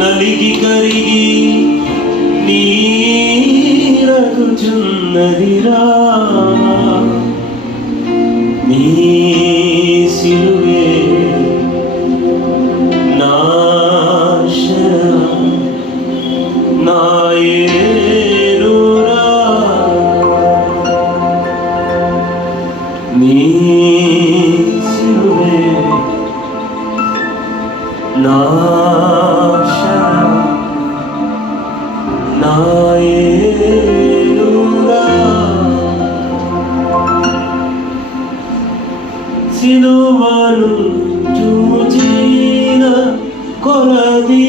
నలిగి కరిగి నీరగుచున్నదిరా నీ సిలువే నా శరణం నా యేలురా నీ సిలువే నా శరణం నా యేలురా సిలువను చూచిన కొలది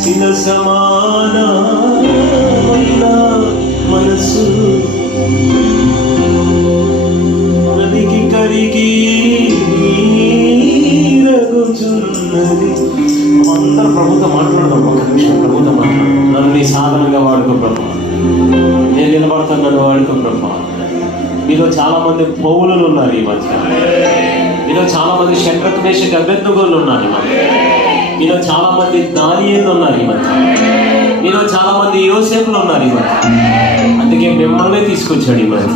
శిల సమానమైన మనసు నదికి కరిగి రగుచున్నది. అందరూ ప్రభుత్వం మాట్లాడదాం. ఒక నిమిషం ప్రభుత్వం మాట్లాడదాం. నన్ను నీ సాధనంగా వాడుకో ప్రభు. నేను నిలబడతాను, నన్ను వాడుకో ప్రభు. మీలో చాలా మంది పౌలులు ఉన్నారు ఈ మధ్య. మీలో చాలా మంది శద్రక్ మేషక్ అబేద్నెగోలు ఉన్నారు ఈ మధ్య. మీలో చాలా మంది దానియేలు ఉన్నారు ఈ మధ్య. మీలో చాలా మంది యోసేపులు ఉన్నారు ఈ మధ్య. అందుకే మిమ్మల్ని తీసుకొచ్చాడు ఈ మధ్య.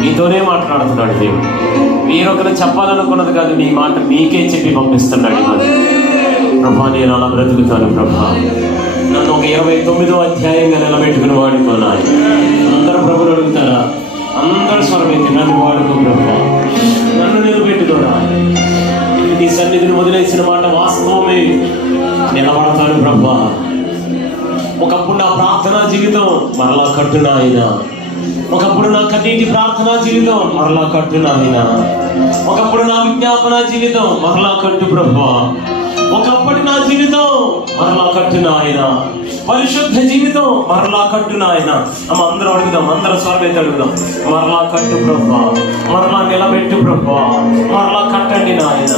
మీతోనే మాట్లాడుతున్నాడు దేవుడు. మీరొకరు చెప్పాలనుకున్నది కాదు, మీ మాట మీకే చెప్పి పంపిస్తున్నాడు ఈ మధ్య. ప్రభా, నేను అలా బ్రతుకుతాను ప్రభా. నన్ను ఒక 29వ అధ్యాయంగా నిలబెట్టుకుని వాడుకోనాలి. అందరూ ప్రభులు అడుగుతారా? అందరూ స్వరమైతే నన్ను వాడుకో ప్రభా, నన్ను నిలబెట్టుకోరా. నీ సన్నిధిని వదిలేసిన మాట వాస్తవమే. నిలబడతాను ప్రభా. ఒకప్పుడు నా ప్రార్థనా జీవితం మరలా కట్టునా ఆయన. ఒకప్పుడు నా కన్నీటి ప్రార్థనా జీవితం మరలా కట్టునా ఆయన. ఒకప్పుడు నా విజ్ఞాపన జీవితం మరలా కట్టు ప్రభా. ఒకప్పటి నా జీవితం మరలా కట్టునా ఆయన. పరిశుద్ధ జీవితం మరలా కట్టునా ఆయన. అందరం అడుగుదాం, అందరం స్వరమైతే అడుగుదాం. మరలా కట్టు ప్రభా, మరలా నిలబెట్టు ప్రభా, మరలా కట్టండి నాయన.